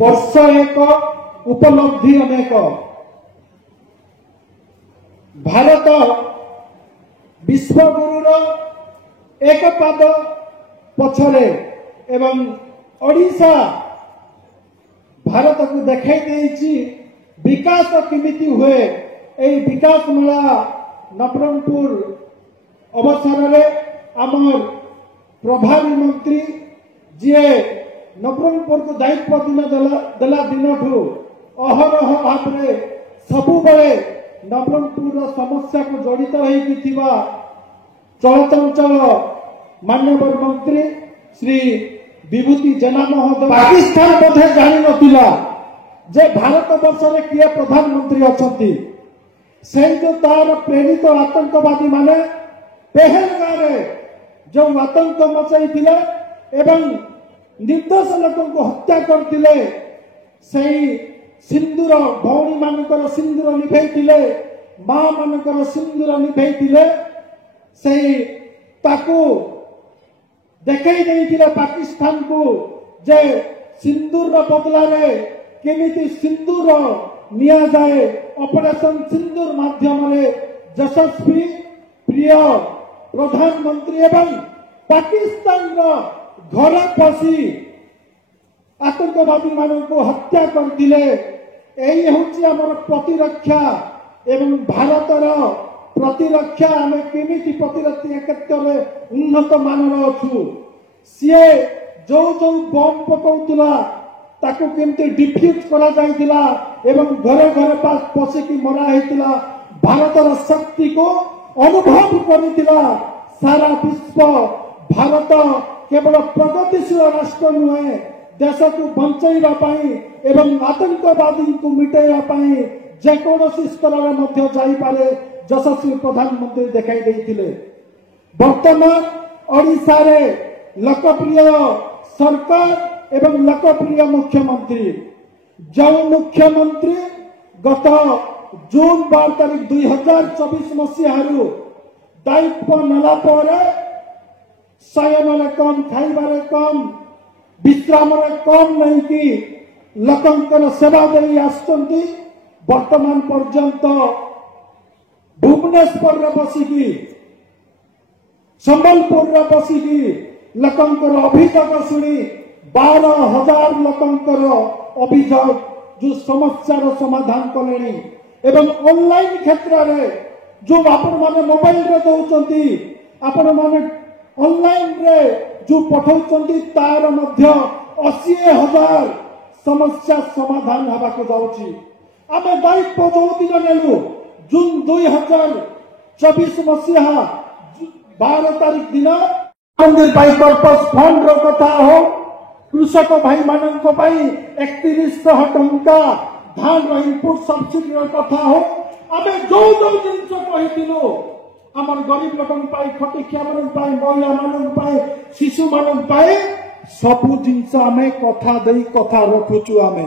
वर्ष एक उपलब्धि अनेक भारत विश्वगुरुर एक पाद पछरे एवं ओडिशा भारत को देखाई देइछि विकास केमिति हुए। एई विकास मेला नवरंगपुर अवसर में आमर प्रभारी मंत्री जी नवरंगपुर को दायित्व दिन देला दिन ठू अहरह भाव में सबुबले नवरंगपुर समस्या को जड़ित होती चलचंचल माननीय मंत्री श्री विभूति जेना महोदय पाकिस्तान बोधे जानी नथिला जे भारत वर्ष में किए प्रधानमंत्री अच्छी से जो तार प्रेरित आतंकवादी माने पहलगाम जो आतंक मचाई एवं निर्दोष लोकों को हत्या करते सिंदूर भौणी मानकर सिंदूर निभे माँ मानकर सिंदूर निभे देखई देइथिले पाकिस्तान को जे सिंदूर बदला रे केमिति सिंदूर निया जाए ऑपरेशन सिंदूर माध्यम रे यशस्वी प्रिय प्रधानमंत्री एवं पाकिस्तान घर पशि आतंकवादी मानक को हत्या करथिले। एही होछि हमर प्रतिरक्षा एवं भारतर प्रतिरक्षा आम केमिति प्रतिरक्षा क्षेत्र में उन्नत मानर अच्छु सी जो जो बम पकाउला ताको केमती डिफ्यूज करा जाइतिला एवं घरे घरे पास पशिकी मरा हेतिला भारतर शक्ति को अनुभव करितिला सारा विश्व। भारत केवल प्रगतिशील राष्ट्र नुहे देश को बंचाइबा पई एवं आतंकवादी को मिटाइबा पई जेकोसी स्तर में मध्य जाई पारे यशस्वी प्रधानमंत्री देखाई देइथिले। वर्तमान ओडिशा रे लोकप्रिय सरकार एवं लोकप्रिय मुख्यमंत्री जो मुख्यमंत्री गत जून 12 तारीख 2024 मसीहारू दायित्व नेला पर शयन कम खाइबार कम विश्राम कम नहीं कि लोकंकर सेवा दे आसुचंती। वर्तमान पर्यंत भुवनेश्वर बसिकी संबलपुर बसिकी लोकंकर अभियोग शुणी 12,000 लोकंकर अभियोग जो समस्यार समाधान कले एवं ऑनलाइन क्षेत्र में जो आपण माने मोबाइल रे दउचंती आपण माने ऑनलाइन रे जो पठाउचंती तार मध्य 80,000 समस्या समाधान हवा को जाउची। आमे दायित्व जो दिन नेलु जून 2024 मसीहा 12 तारीख दिन मंदिर पर्पस फंड कथा हो कृषक भाई मानक 3100 टंका धान इनपुट सब्सिडी कथा हो आमे जो जो जिनस कहिथिलु आमर गरीब लोकन पाई खटिखिया मन पाई महिला मानन पाई शिशु मानन पाई सबु जिनस आमे कथा देई कथा रखुचु आमे।